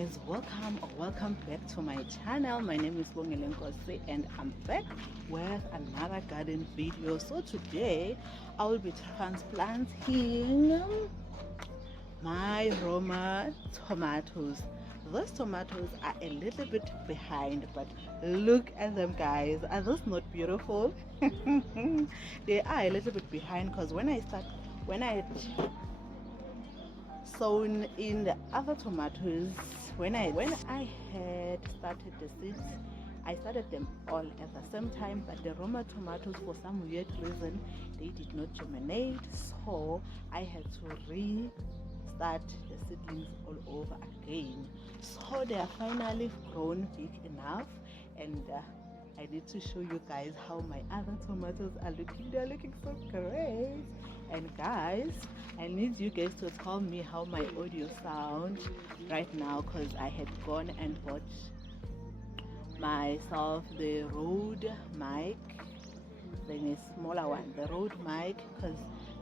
guys, welcome back to my channel. My name is Bongelenkosi and I'm back with another garden video. So today I will be transplanting my Roma tomatoes. Those tomatoes are a little bit behind, but look at them, guys. Are those not beautiful? They are a little bit behind because when I sown in the other tomatoes, when I had started the seeds, I started them all at the same time, but the Roma tomatoes, for some weird reason, they did not germinate, so I had to restart the seedlings all over again. So they are finally grown big enough, and I need to show you guys how my other tomatoes are looking. They're looking so great. And guys, I need you guys to tell me how my audio sounds right now, because I had gone and bought myself the Rode mic, then a smaller one, the Rode mic, because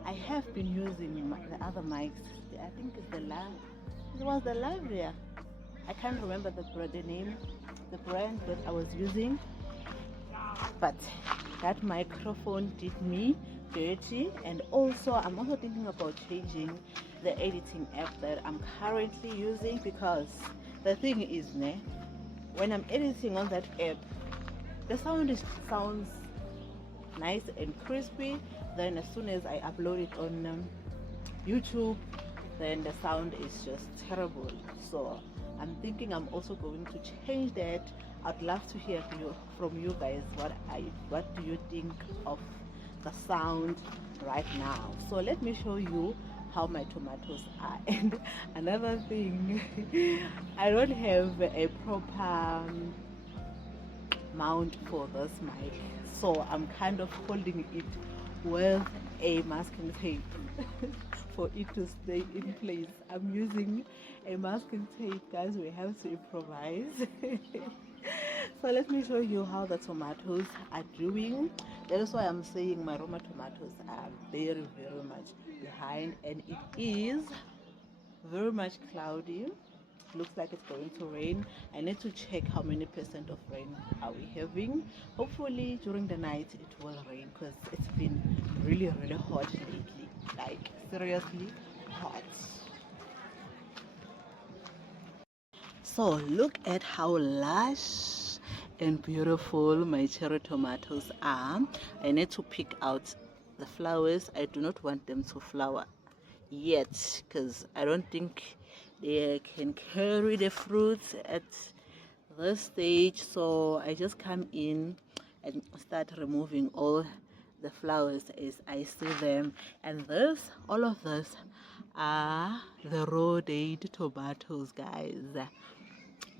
I have been using the other mics. I think it's it was the Lavia. I can't remember the name, the brand that I was using, but that microphone did me dirty. And also I'm also thinking about changing the editing app that I'm currently using, because the thing is, when I'm editing on that app, the sounds nice and crispy. Then as soon as I upload it on YouTube, then the sound is just terrible. So I'm thinking I'm also going to change that. I'd love to hear from you guys. What do you think of the sound right now? So let me show you how my tomatoes are. And another thing, I don't have a proper mount for this mic, so I'm kind of holding it with a masking tape for it to stay in place. I'm using a masking tape, guys. We have to improvise. So let me show you how the tomatoes are doing. That is why I'm saying my Roma tomatoes are very much behind, and it is very much cloudy. Looks like it's going to rain. I need to check how many percent of rain are we having. Hopefully during the night it will rain, because it's been really hot lately, like seriously hot. So look at how lush and beautiful my cherry tomatoes are. I need to pick out the flowers. I do not want them to flower yet, because I don't think they can carry the fruits at this stage. So I just come in and start removing all the flowers as I see them. And all of this are the roadade tomatoes, guys.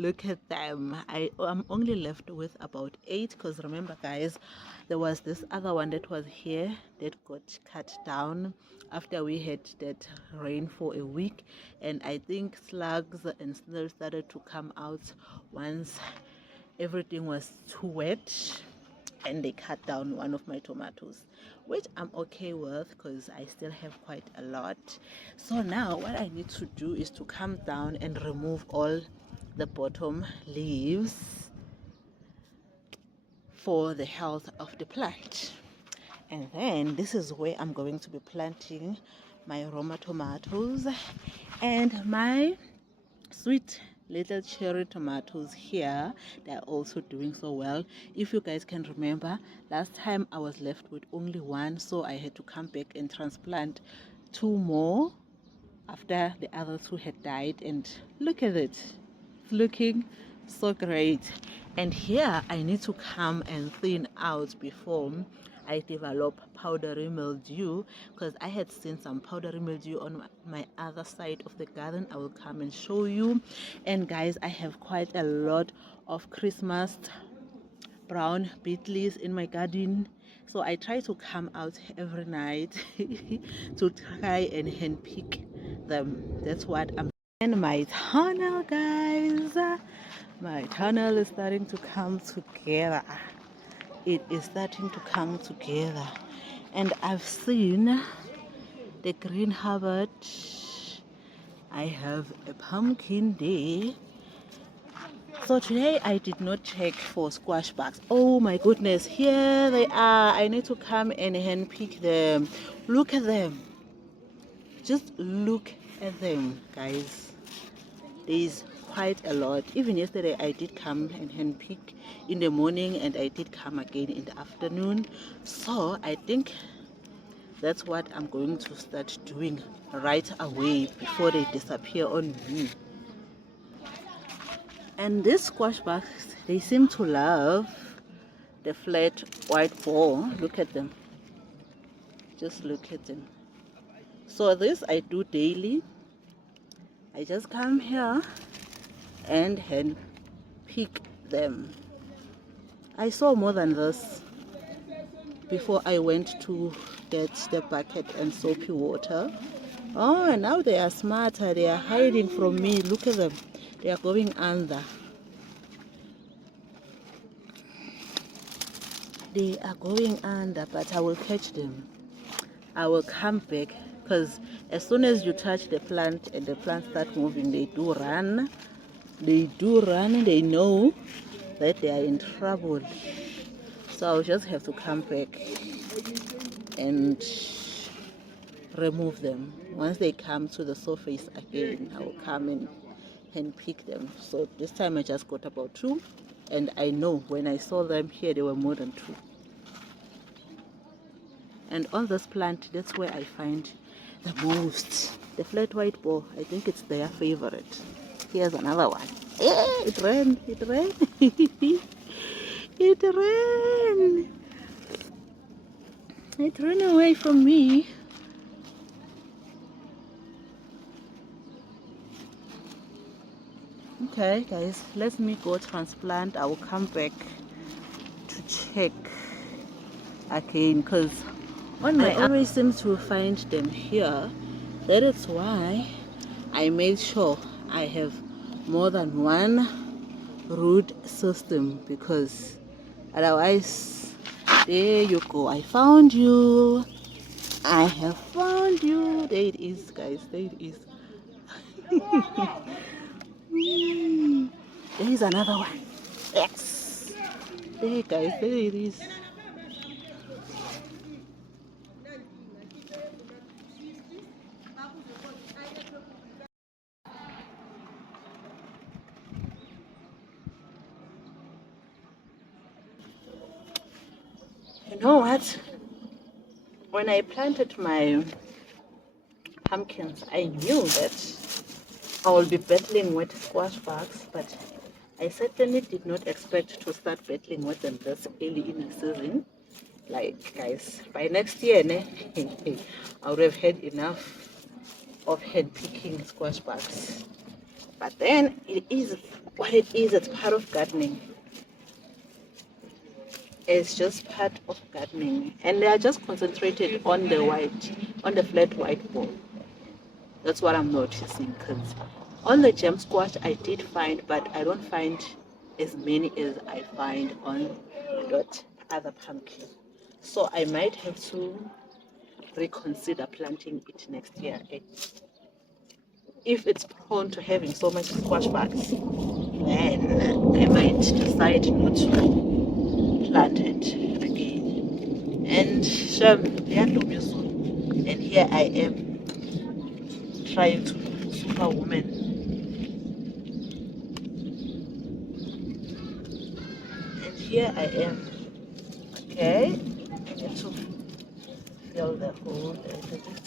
Look at them. I'm only left with about 8, because remember, guys, there was this other one that was here that got cut down after we had that rain for a week, and I think slugs and snails started to come out once everything was too wet, and they cut down one of my tomatoes, which I'm okay with because I still have quite a lot. So now what I need to do is to come down and remove all the bottom leaves for the health of the plant. And then this is where I'm going to be planting my Roma tomatoes and my sweet little cherry tomatoes here. They're also doing so well. If you guys can remember, last time I was left with only one, so I had to come back and transplant 2 more after the other 2 had died. And look at it, it's looking so great. And here I need to come and thin out before I develop powdery mildew, because I had seen some powdery mildew on my other side of the garden. I will come and show you. And guys, I have quite a lot of Christmas brown beetles in my garden, so I try to come out every night to try and hand pick them. That's what I'm. And my tunnel, guys, my tunnel is starting to come together. It is starting to come together, and I've seen the green Harvard. I have a pumpkin there, So today I did not check for squash bugs. Oh my goodness, here they are. I need to come and hand pick them. Look at them. Just look at them, guys. There's quite a lot. Even yesterday I did come and hand pick in the morning, and I did come again in the afternoon. So I think that's what I'm going to start doing right away before they disappear on me. And these squash bugs, they seem to love the flat white ball. Look at them. Just look at them. So this I do daily. I just come here and hand pick them. I saw more than this before I went to get the bucket and soapy water. Oh, and now they are smarter. They are hiding from me. Look at them. They are going under. They are going under, but I will catch them. I will come back, because as soon as you touch the plant and the plant start moving, they do run. They do run. They know that they are in trouble. So I'll just have to come back and remove them. Once they come to the surface again, I will come and pick them. So this time I just got about 2, and I know when I saw them here there were more than 2. And on this plant, that's where I find the most. The flat white ball, I think it's their favorite. Here's another one. It ran. It ran. It ran. It ran away from me. Okay, guys, let me go transplant. I will come back to check again, because I always seem to find them here. That is why I made sure I have more than one root system, because otherwise, there you go. I found you. I have found you. There it is, guys. There it is. There is another one. Yes. There, guys. There it is. You know what? When I planted my pumpkins, I knew that I will be battling with squash bugs, but I certainly did not expect to start battling with them this early in the season. Like, guys, by next year, I would have had enough of hand picking squash bugs. But then it is what it is. It's part of gardening. It's just part of gardening, and they are just concentrated on the flat white ball. That's what I'm noticing, because on the gem squash I did find, but I don't find as many as I find on that other pumpkin. So I might have to reconsider planting it next year. If it's prone to having so much squash bugs, then I might decide not to plant it again. And and here I am trying to be superwoman. And here I am. Okay, I need to fill the hole a little bit.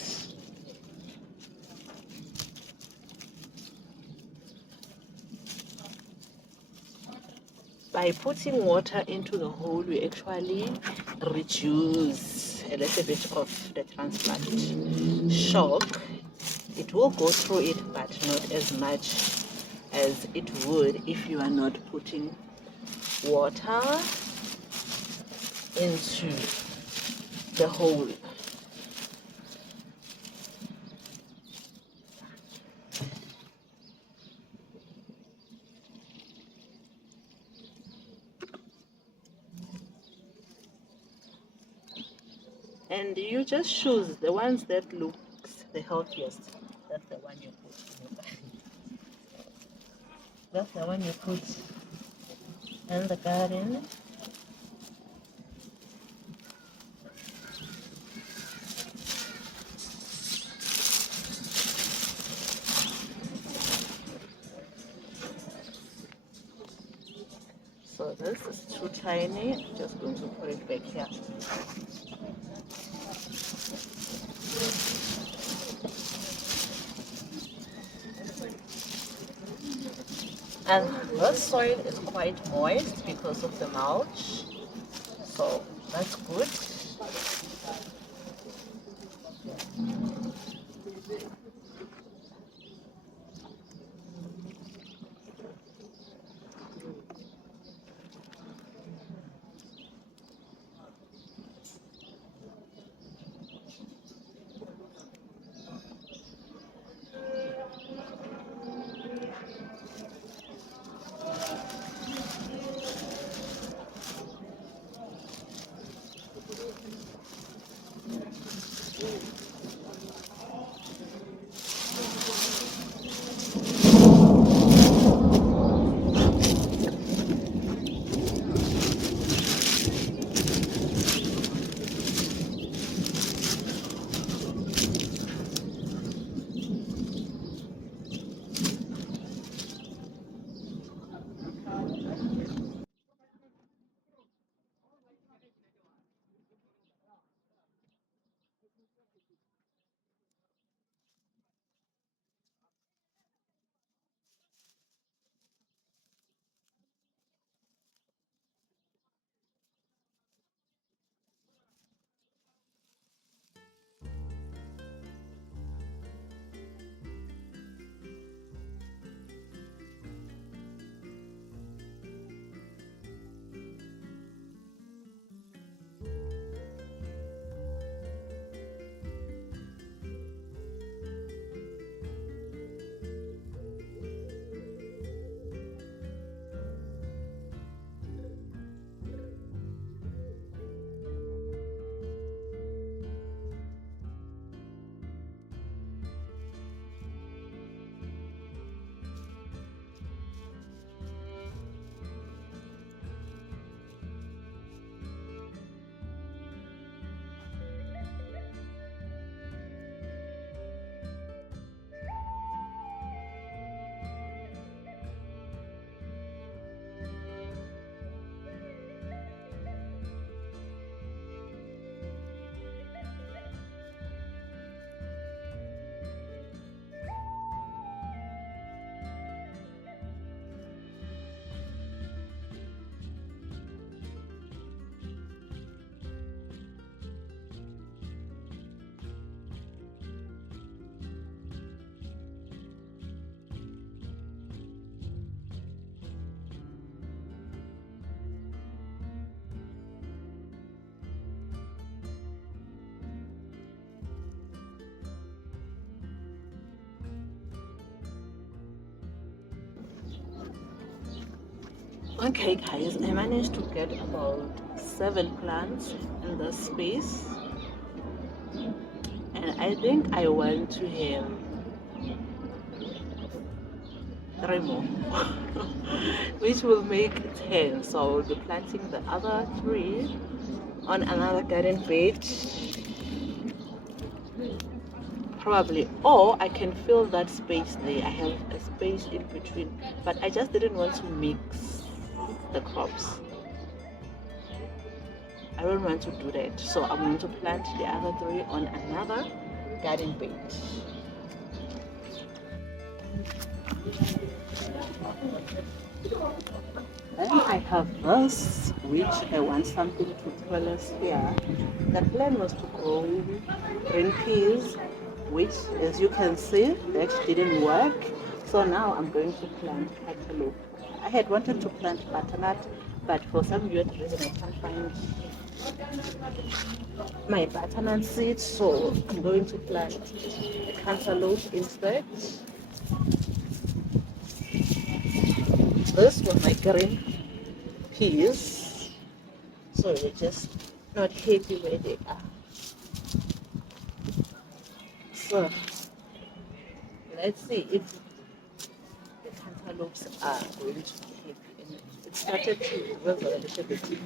By putting water into the hole, we actually reduce a little bit of the transplant shock. It will go through it, but not as much as it would if you are not putting water into the hole. And you just choose the ones that looks the healthiest. That's the one you put. That's the one you put and the garden. So this is too tiny. I'm just going to put it back here. And this soil is quite moist because of the mulch, so that's good. Okay guys, I managed to get about 7 plants in this space, and I think I want to have 3 more which will make 10. So I'll be planting the other 3 on another garden bed probably, or I can fill that space there. I have a space in between, but I just didn't want to mix the crops. I don't want to do that, so I'm going to plant the other 3 on another garden bed. Then I have this, which I want something to trellis here. The plan was to grow green peas, which, as you can see, that didn't work. So now I'm going to plant cantaloupe. I had wanted to plant butternut, but for some weird reason I can't find my butternut seeds, so I'm going to plant cantaloupe instead. This was my green peas, so we're just not happy where they are. So let's see if the cantaloupes are going to be happy in it. it started to drizzle a little bit.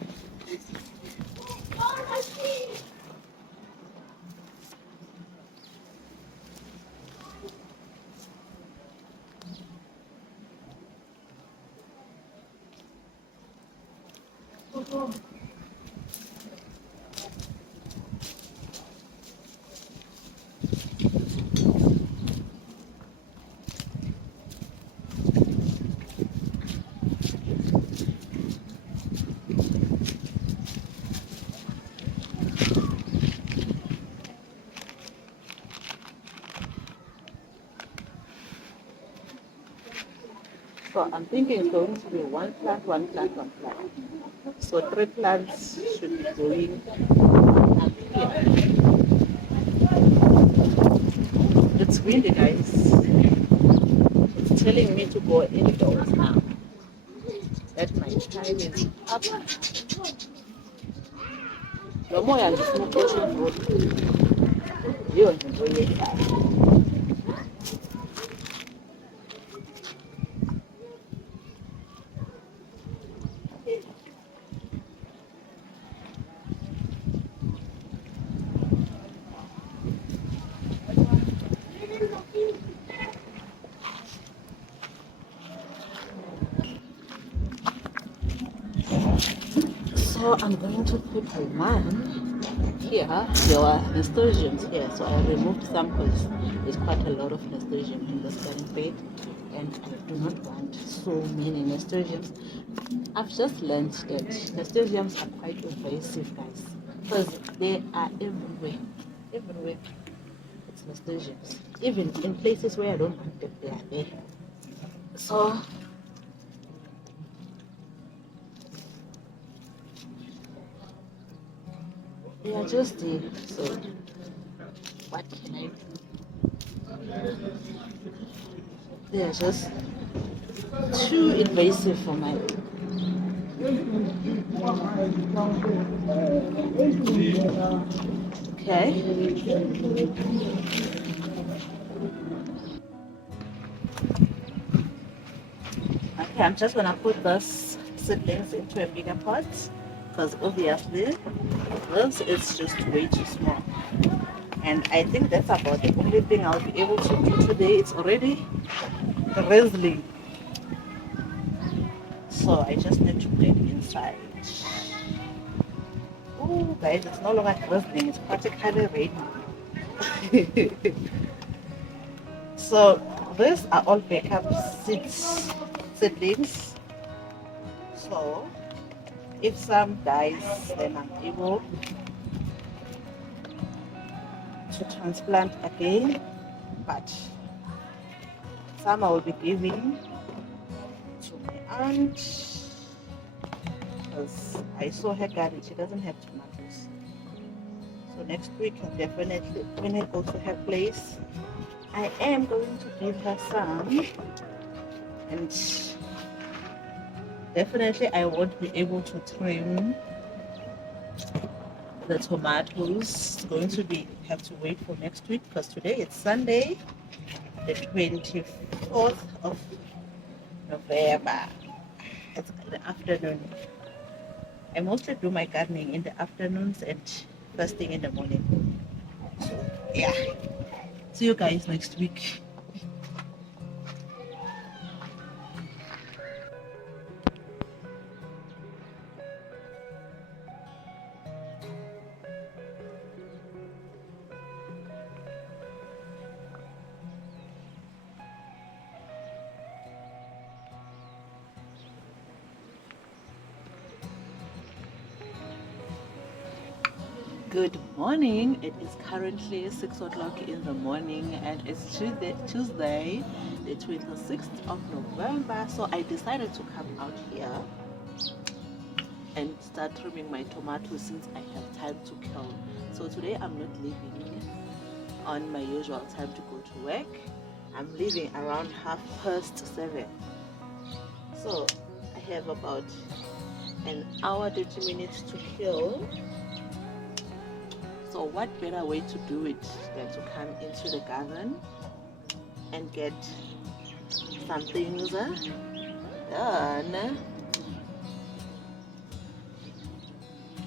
So I'm thinking it's going to be one plant, one plant, one plant. So 3 plants should be going up here. It's windy, guys. It's telling me to go indoors now. That my time is up. No more than the smoke road. You're enjoying that. So I'm going to put one here. There were nasturtiums here, so I removed some because there's quite a lot of nasturtium in this garden bed, and I do not want so many nasturtiums. I've just learned that nasturtiums are quite invasive, guys, because they are everywhere. Everywhere. It's nasturtiums. Even in places where I don't want them, they are there. So they are just there. So what can I do? They are just too invasive for my okay. Okay, I'm just gonna put this seedlings into a bigger pot because obviously this is just way too small. And I think that's about the only thing I'll be able to do today. It's already drizzling. So I just need to get inside. Oh guys, it's no longer drizzling, it's practically raining. So these are all backup seedlings. So if some dies, then I'm able to transplant again. But some I will be giving to my aunt because I saw her garden. She doesn't have tomatoes. So next week I'll definitely, when I go to her place, I am going to give her some, and definitely I won't be able to trim the tomatoes. It's going to be have to wait for next week because today it's Sunday, the 24th of November. It's in the afternoon. I mostly do my gardening in the afternoons and first thing in the morning. So yeah, see you guys next week. Good morning. It is currently 6 o'clock in the morning and it's Tuesday, the 26th of November. So I decided to come out here and start trimming my tomatoes since I have time to kill. So today I'm not leaving on my usual time to go to work. I'm leaving around 7:30. So I have about an hour 30 minutes to kill. So what better way to do it than to come into the garden and get some things done.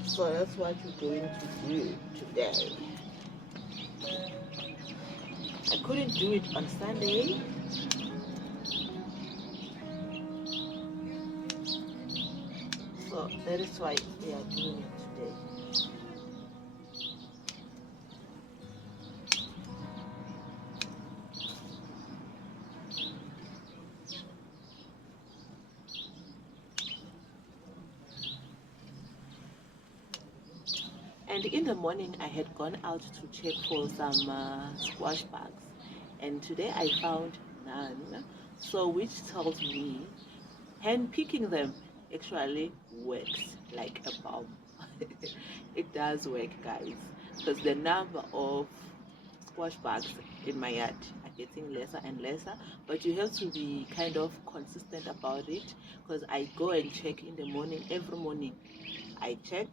So that's what we're going to do today. I couldn't do it on Sunday. So that is why we are doing it today. And in the morning, I had gone out to check for some squash bugs, and today I found none. So, which tells me hand picking them actually works like a bomb. It does work, guys, because the number of squash bugs in my yard are getting lesser and lesser. But you have to be kind of consistent about it, because I go and check in the morning. Every morning I check,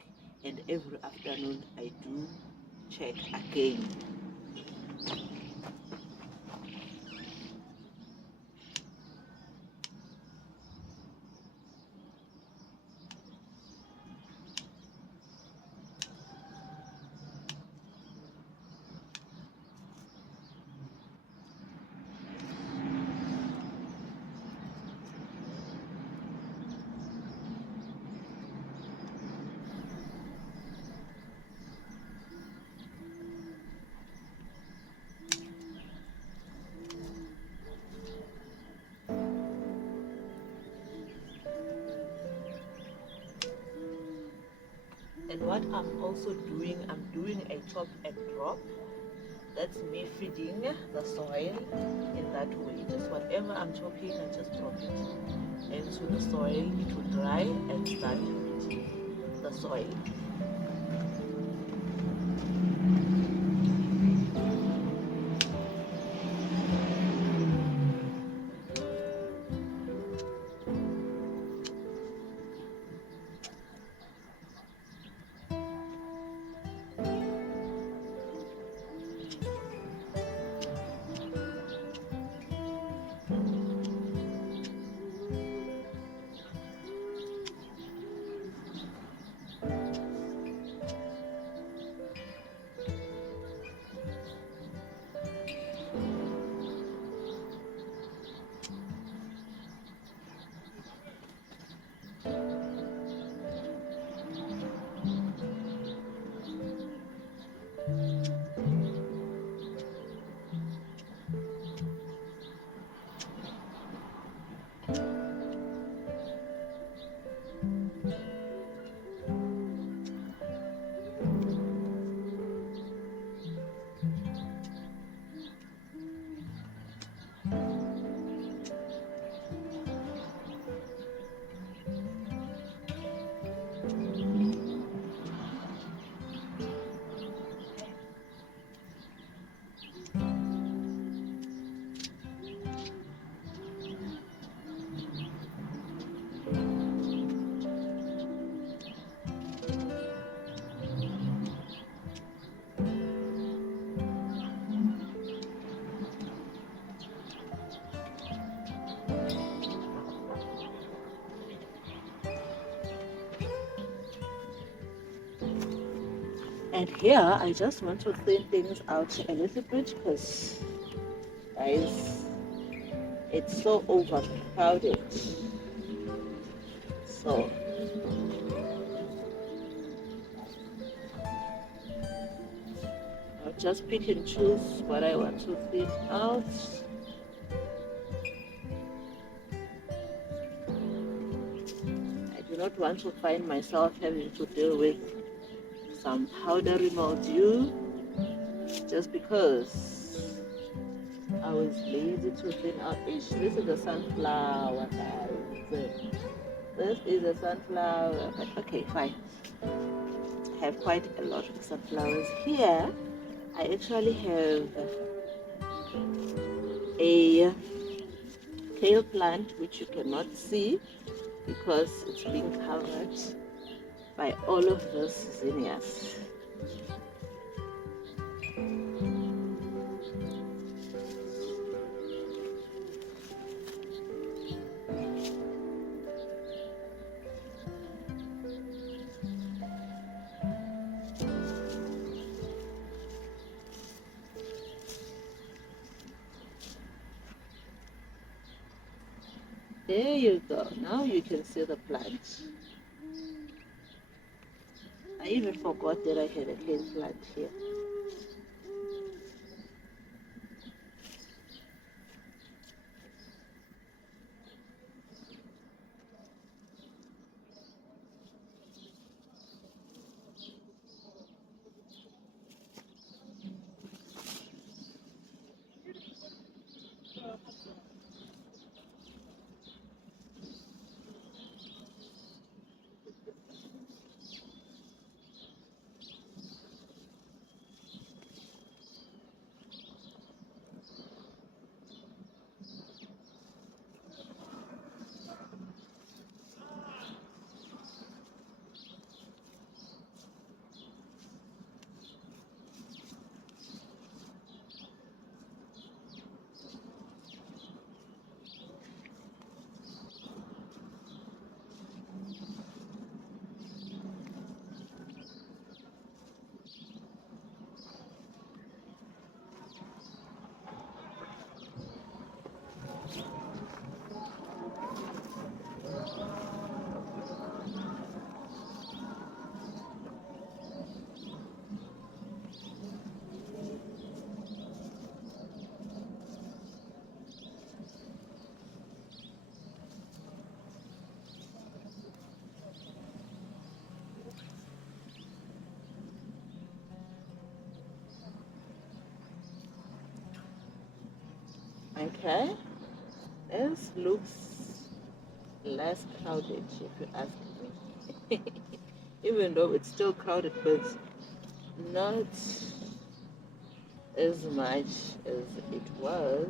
and every afternoon I do check again. And what I'm also doing, I'm doing a chop and drop. That's me feeding the soil in that way. Just whatever I'm chopping, I just drop it into the soil. It will dry and start feeding the soil. And here, I just want to thin things out a little bit because, guys, it's so overcrowded. So, I'll just pick and choose what I want to thin out. I do not want to find myself having to deal with some powdery mildew just because I was lazy to thin out. This is a sunflower, guys. This is a sunflower. But okay, fine. I have quite a lot of sunflowers here. I actually have a kale plant which you cannot see because it's being covered by all of those zinnias. There you go. Now you can see the plant. I even forgot that I had a cane plant here. Okay, this looks less crowded if you ask me. Even though it's still crowded, but not as much as it was.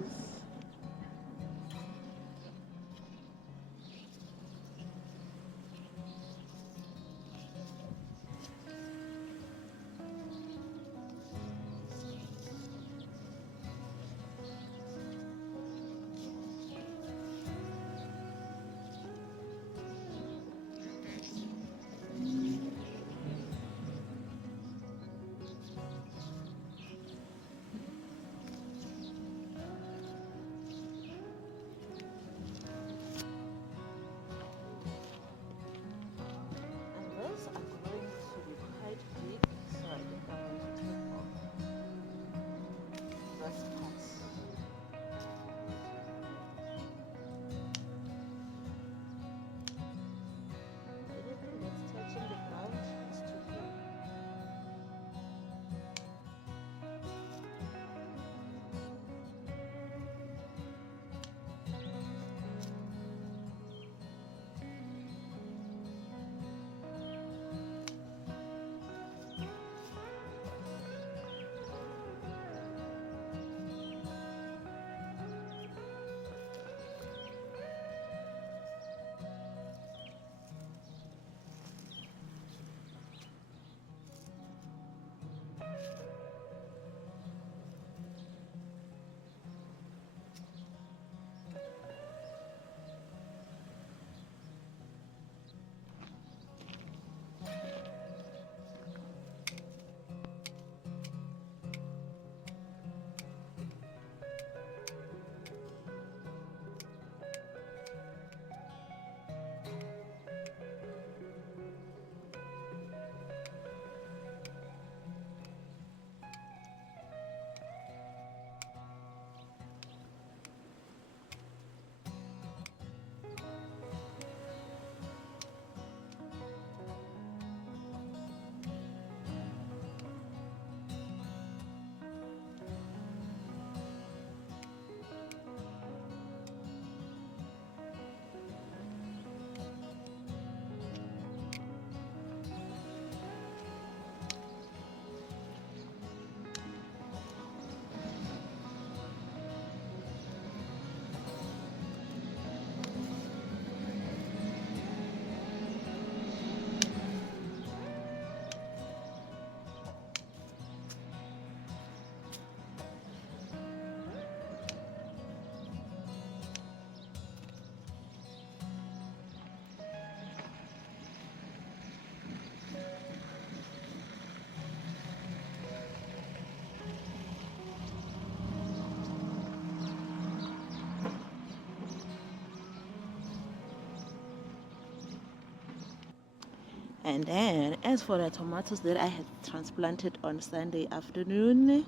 And then as for the tomatoes that I had transplanted on Sunday afternoon,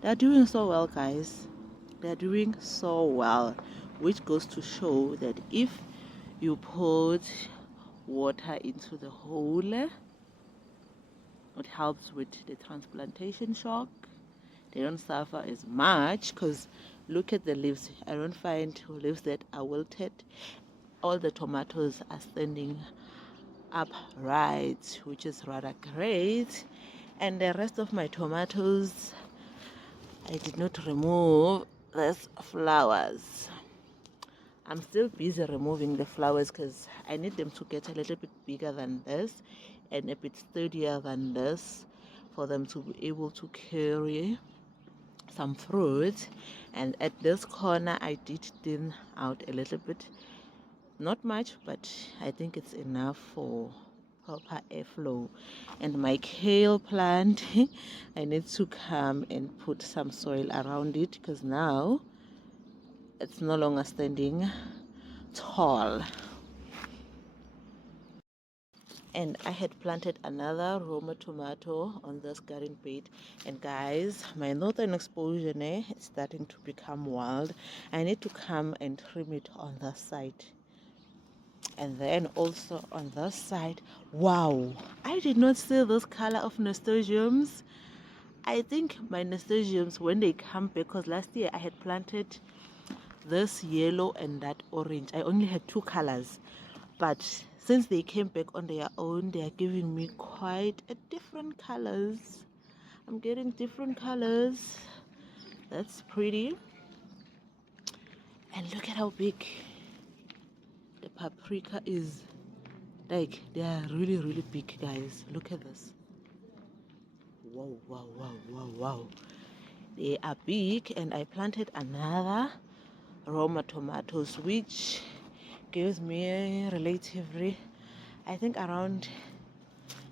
they're doing so well, guys. They're doing so well, which goes to show that if you put water into the hole, it helps with the transplantation shock. They don't suffer as much because look at the leaves. I don't find leaves that are wilted. All the tomatoes are standing upright, which is rather great. And the rest of my tomatoes, I did not remove these flowers. I'm still busy removing the flowers because I need them to get a little bit bigger than this and a bit sturdier than this for them to be able to carry some fruit. And at this corner I did thin out a little bit, not much, but I think it's enough for proper airflow. And my kale plant I need to come and put some soil around it because now it's no longer standing tall. And I had planted another Roma tomato on this garden bed, and guys, my northern exposure is starting to become wild. I need to come and trim it on the side, and then also on this side. Wow, I did not see this color of nasturtiums. I think my nasturtiums, when they come back, because last year I had planted this yellow and that orange, I only had two colors, but since they came back on their own, they are giving me quite a different colors. I'm getting different colors. That's pretty. And look at how big the paprika is. Like, they are really, really big, guys. Look at this. Wow, wow, wow, wow, wow. They are big, and I planted another Roma tomatoes, which gives me relatively, I think around,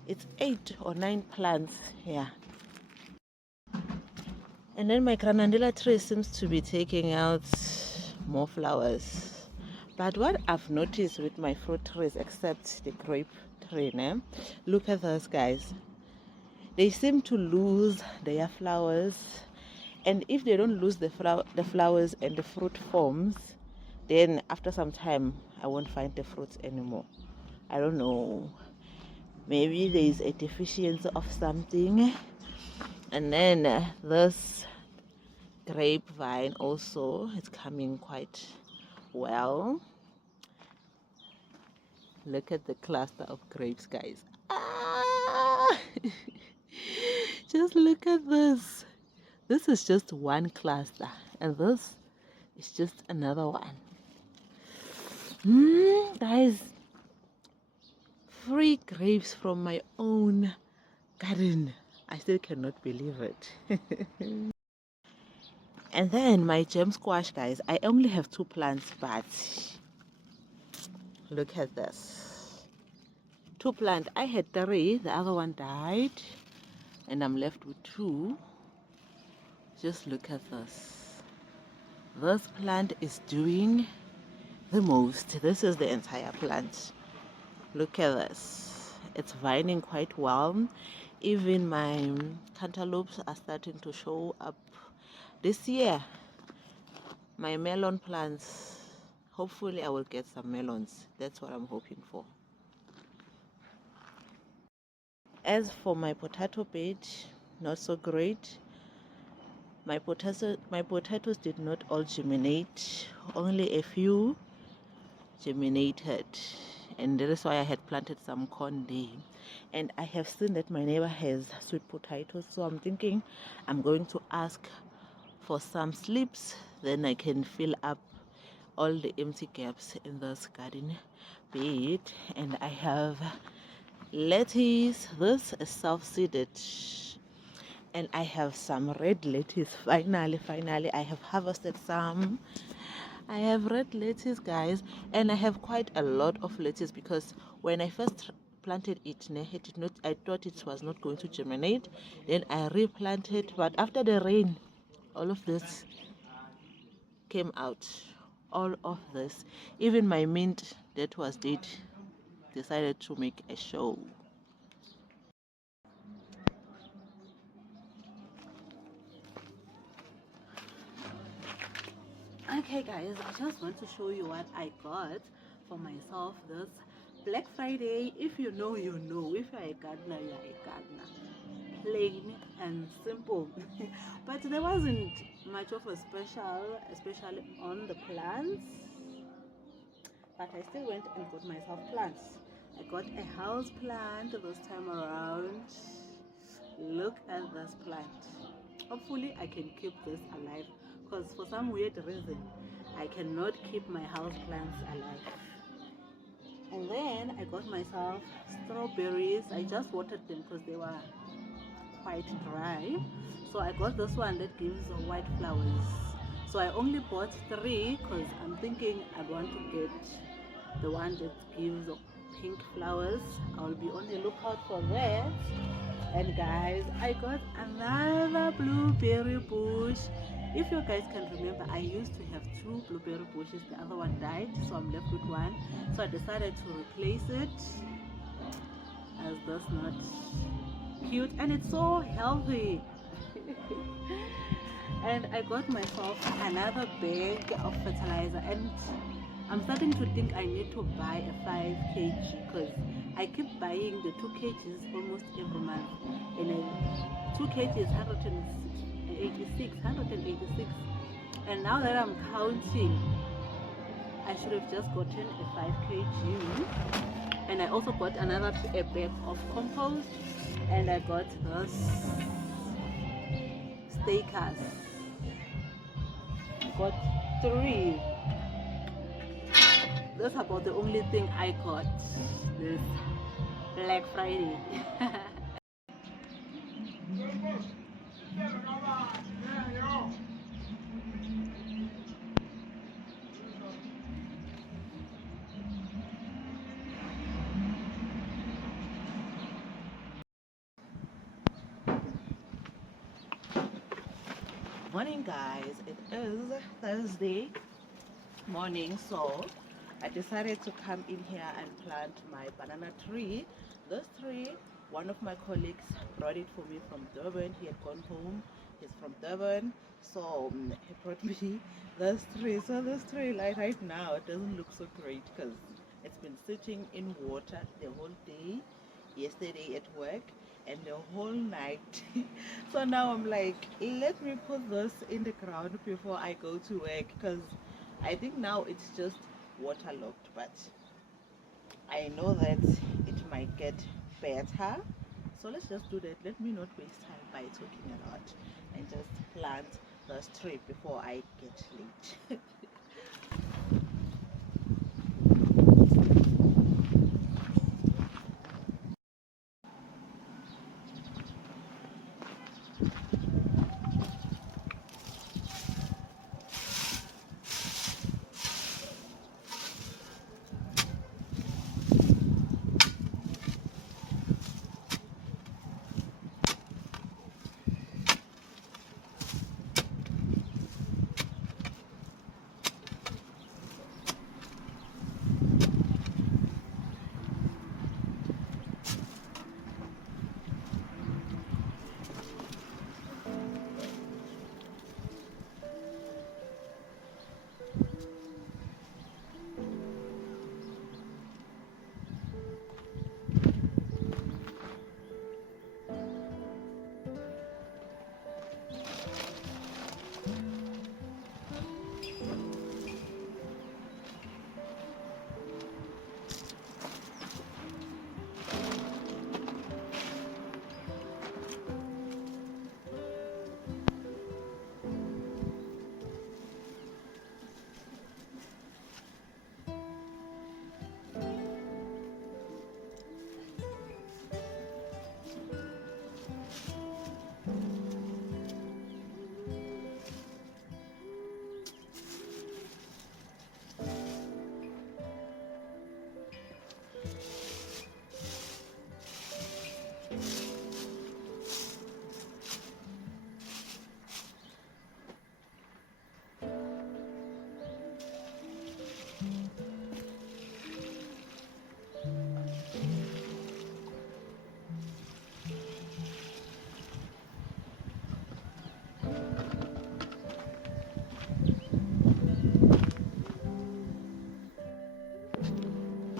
it's 8 or 9 plants here. And then my granadilla tree seems to be taking out more flowers. But what I've noticed with my fruit trees, except the grape tree, look at those guys. They seem to lose their flowers, and if they don't lose the flowers and the fruit forms, then after some time I won't find the fruits anymore. I don't know, maybe there is a deficiency of something. And then this grapevine also is coming quite well. Look at the cluster of grapes, guys. Ah! Just look at this. This is just one cluster, and this is just another one. Guys, free grapes from my own garden. I still cannot believe it. And then my gem squash, guys, I only have 2 plants, but look at this. 2 plants. I had 3, the other one died, and I'm left with 2. Just look at this. This plant is doing the most. This is the entire plant. Look at this. It's vining quite well. Even my cantaloupes are starting to show up this year. My melon plants, hopefully I will get some melons. That's what I'm hoping for. As for my potato bed, not so great. My potatoes did not all germinate. Only a few germinated, and that is why I had planted some corn there. And I have seen that my neighbor has sweet potatoes, so I'm thinking I'm going to ask for some slips, then I can fill up all the empty gaps in this garden bed. And I have lettuce. This is self-seeded, and I have some red lettuce. Finally I have harvested some. I have red lettuce, guys, and I have quite a lot of lettuce because when I first planted it, I thought it was not going to germinate. Then I replanted, but after the rain, all of this came out. All of this, even my mint that was dead, decided to make a show. Okay guys, I just want to show you what I got for myself this Black Friday. If you know, you know. If you're a gardener, you're a gardener. Plain and simple. But there wasn't much of a special, especially on the plants. But I still went and got myself plants. I got a house plant this time around. Look at this plant. Hopefully I can keep this alive, because for some weird reason I cannot keep my house plants alive. And then I got myself strawberries. I just watered them because they were quite dry. So I got this one that gives white flowers. So I only bought 3 because I'm thinking I want to get the one that gives pink flowers. I'll be on the lookout for that. And guys, I got another blueberry bush. If you guys can remember, I used to have 2 blueberry bushes. The other one died, so I'm left with 1. So I decided to replace it, as that's not cute, and it's so healthy. And I got myself another bag of fertilizer, and I'm starting to think I need to buy a 5 kg, because I keep buying the 2 kgs almost every month, and 2 kgs 186, and now that I'm counting, I should have just gotten a 5 kg. And I also got another bag of compost, and I got those stakers. Got 3. That's about the only thing I got this Black Friday. Morning guys, it is Thursday morning, so I decided to come in here and plant my banana tree. This tree, one of my colleagues brought it for me from Durban. He had gone home, he's from Durban, so he brought me this tree. So this tree, like right now, it doesn't look so great because it's been sitting in water the whole day, yesterday at work, and the whole night. So now I'm like, let me put this in the ground before I go to work, because I think now it's just waterlogged, but I know that it might get better. So let's just do that. Let me not waste time by talking a lot, and just plant this tree before I get late.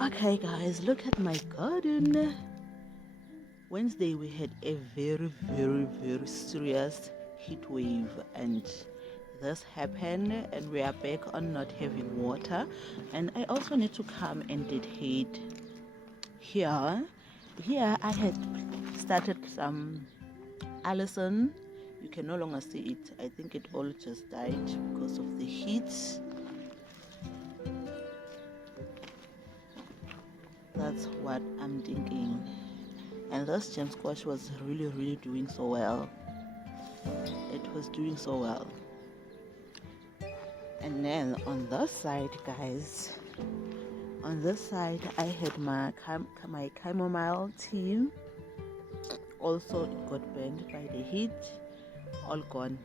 Okay guys, look at my garden. Wednesday we had a very serious heat wave, and this happened, and we are back on not having water. And I also need to come and dedicate here. I had started some Allison. You can no longer see it. I think it all just died because of the heat. That's what I'm thinking. And this gem squash was really doing so well. It was doing so well. And then on this side, guys, on this side I had my chamomile tea. Also it got burned by the heat. All gone.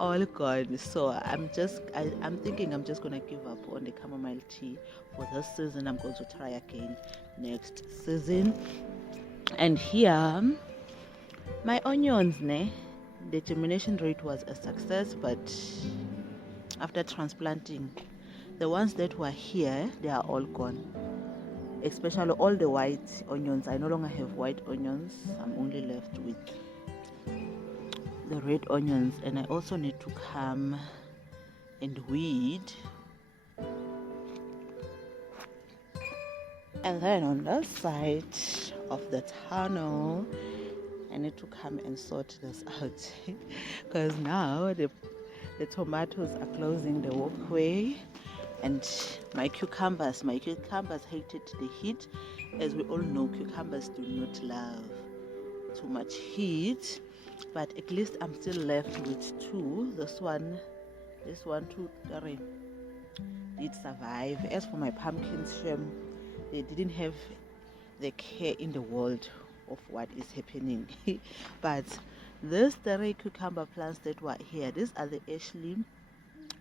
All gone. So I'm thinking I'm just gonna give up on the chamomile tea for this season. I'm going to try again next season. And here my onions, the germination rate was a success, but after transplanting, the ones that were here, they are all gone, especially all the white onions. I no longer have white onions. I'm only left with the red onions, and I also need to come and weed. And then on the side of the tunnel, I need to come and sort this out because now the tomatoes are closing the walkway, and my cucumbers hated the heat. As we all know, cucumbers do not love too much heat, but at least I'm still left with two. This one, 2, 3 did survive. As for my pumpkins, they didn't have the care in the world of what is happening. But these 3 cucumber plants that were here, these are the Ashley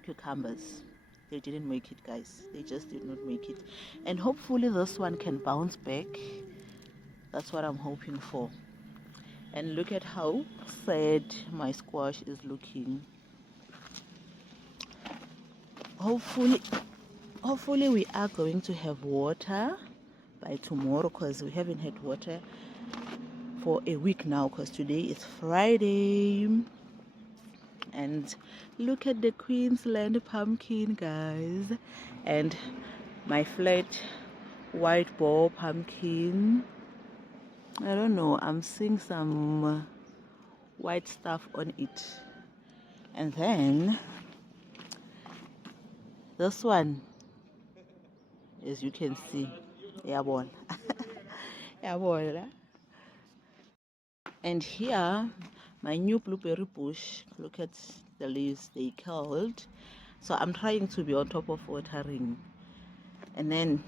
cucumbers. They didn't make it, guys. They just did not make it. And hopefully this one can bounce back. That's what I'm hoping for. And look at how sad my squash is looking. Hopefully we are going to have water by tomorrow, because we haven't had water for a week now, because today is Friday. And look at the Queensland pumpkin, guys, and my flat white ball pumpkin. I don't know, I'm seeing some white stuff on it. And then this one, as you can see, airborne. Airborne. And here, my new blueberry bush, look at the leaves, they curled. So I'm trying to be on top of watering. And then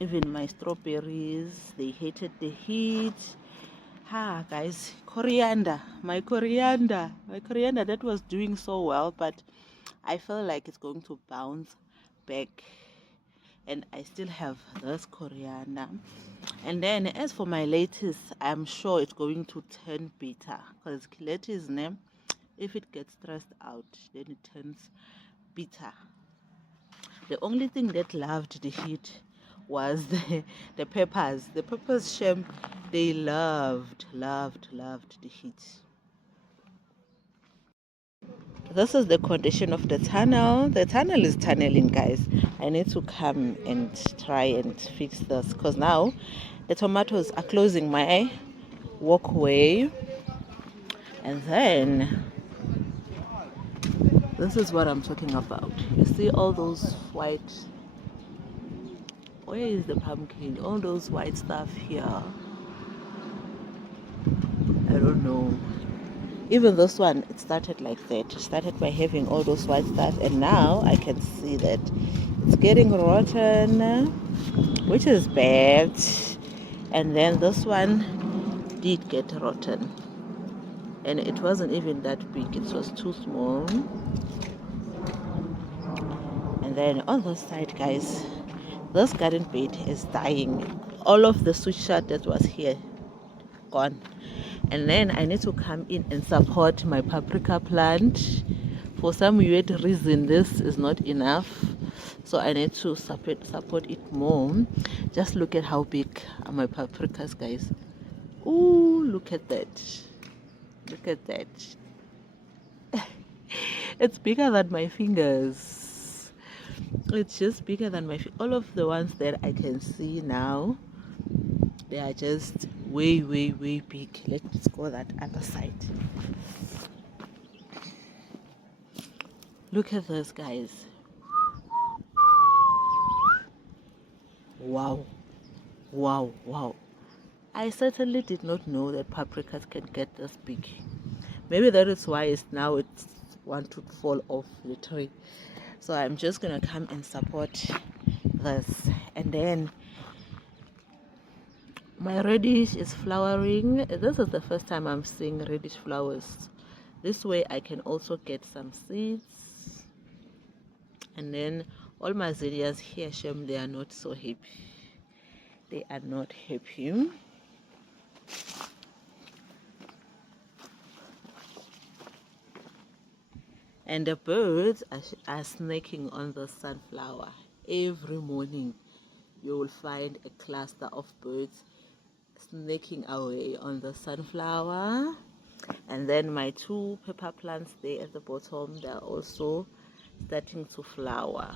even my strawberries, they hated the heat. Guys, coriander, my coriander that was doing so well, but I feel like it's going to bounce back. And I still have this coriander. And then as for my lettuce, I'm sure it's going to turn bitter, because lettuce, if it gets stressed out, then it turns bitter. The only thing that loved the heat was the peppers. The peppers, they loved the heat. This is the condition of the tunnel. The tunnel is tunneling, guys. I need to come and try and fix this, because now the tomatoes are closing my walkway. And then this is what I'm talking about. You see all those white, where is the pumpkin? All those white stuff here. I don't know. Even this one, it started like that. It started by having all those white stuff, and now I can see that it's getting rotten, which is bad. And then this one did get rotten, and it wasn't even that big, it was too small. And then on this side, guys, this garden bed is dying. All of the sweet shot that was here, gone. And then I need to come in and support my paprika plant. For some weird reason, this is not enough. so I need to support it more. Just look at how big are my paprikas, guys. Ooh, look at that. Look at that. It's bigger than my fingers. It's just bigger than my all of the ones that I can see now, they are just way big. Let's go that other side. Look at this, guys. Wow, wow. I certainly did not know that paprikas can get this big. Maybe that is why it's want to fall off the tree. So I'm just gonna come and support this. And then my radish is flowering. This is the first time I'm seeing radish flowers. This way I can also get some seeds. And then all my zinnias here, Shem, they are not so happy. They are not happy. And the birds are snaking on the sunflower. Every morning you will find a cluster of birds snaking away on the sunflower. And then my 2 pepper plants there at the bottom, they're also starting to flower.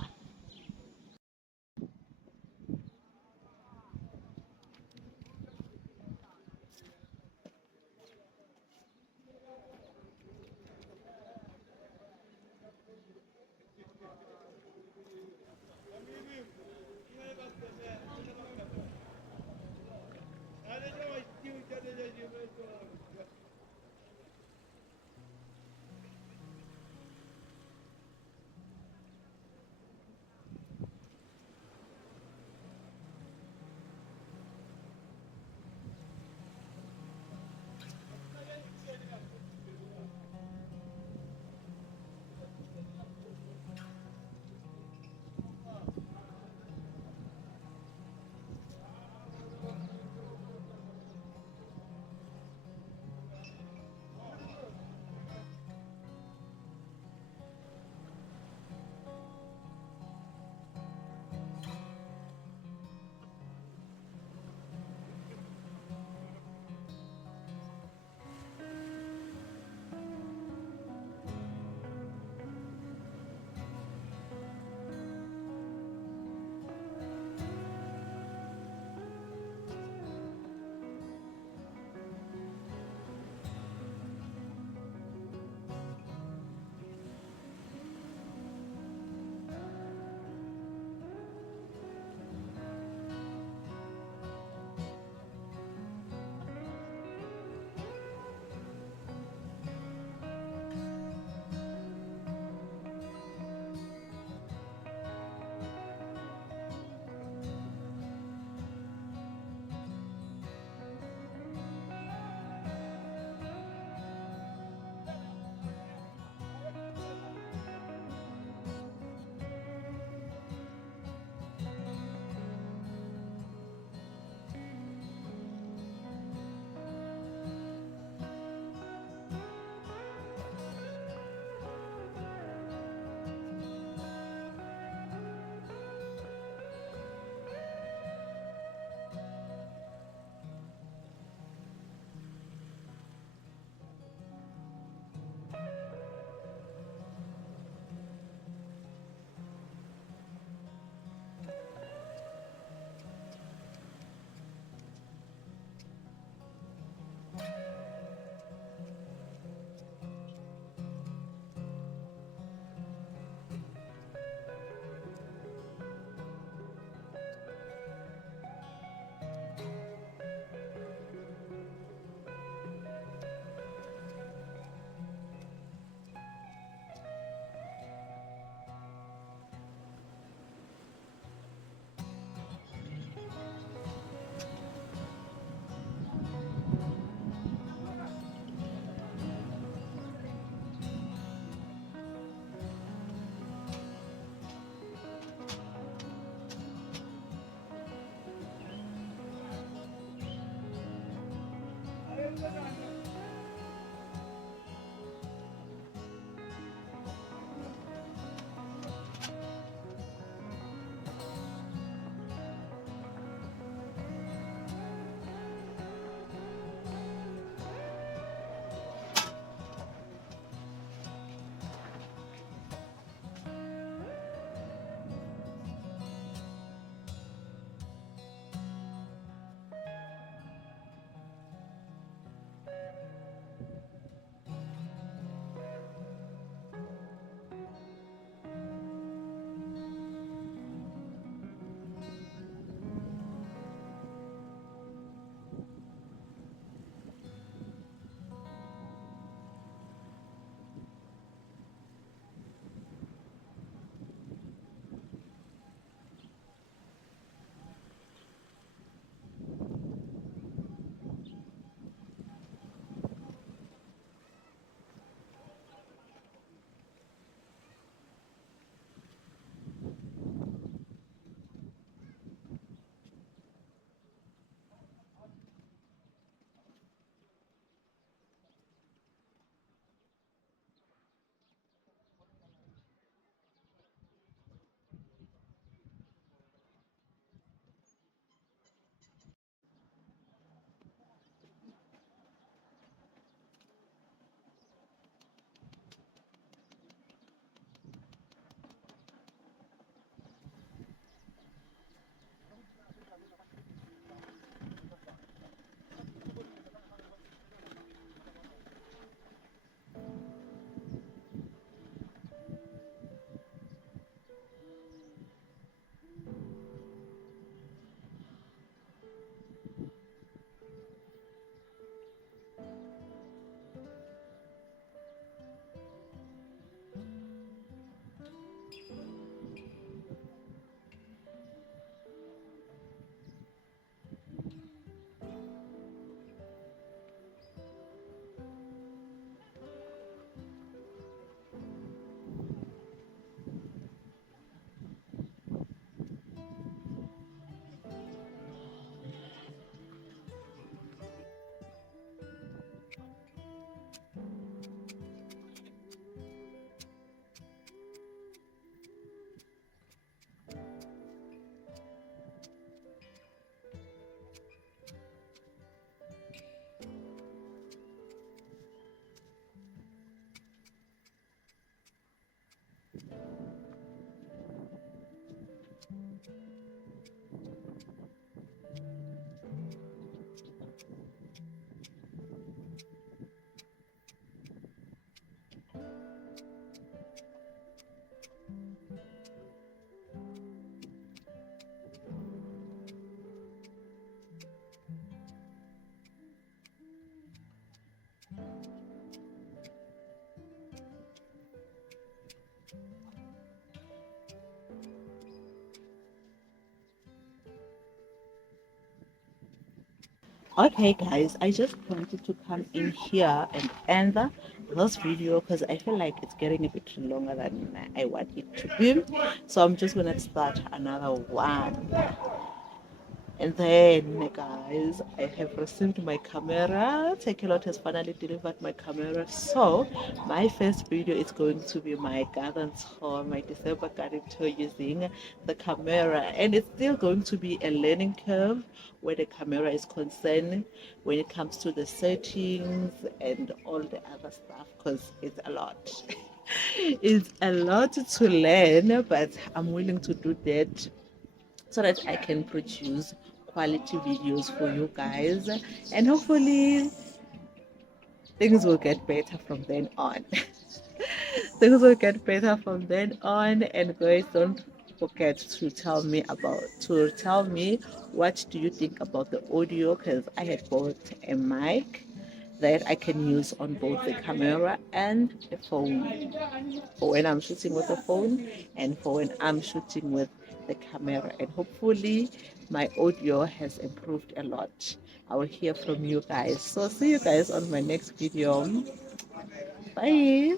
Okay, guys, I just wanted to come in here and end this video because I feel like it's getting a bit longer than I want it to be. So I'm just gonna start another one. And then, guys, I have received my camera. Takealot has finally delivered my camera. So, my first video is going to be my garden tour, my December garden tour using the camera. And it's still going to be a learning curve where the camera is concerned when it comes to the settings and all the other stuff because it's a lot. It's a lot to learn, but I'm willing to do that so that I can produce quality videos for you guys, and hopefully things will get better from then on. Things will get better from then on, and guys, don't forget to tell me what do you think about the audio, because I had bought a mic that I can use on both the camera and the phone, for when I'm shooting with the phone and for when I'm shooting with the camera. And hopefully my audio has improved a lot. I will hear from you guys. So see you guys on my next video. Bye.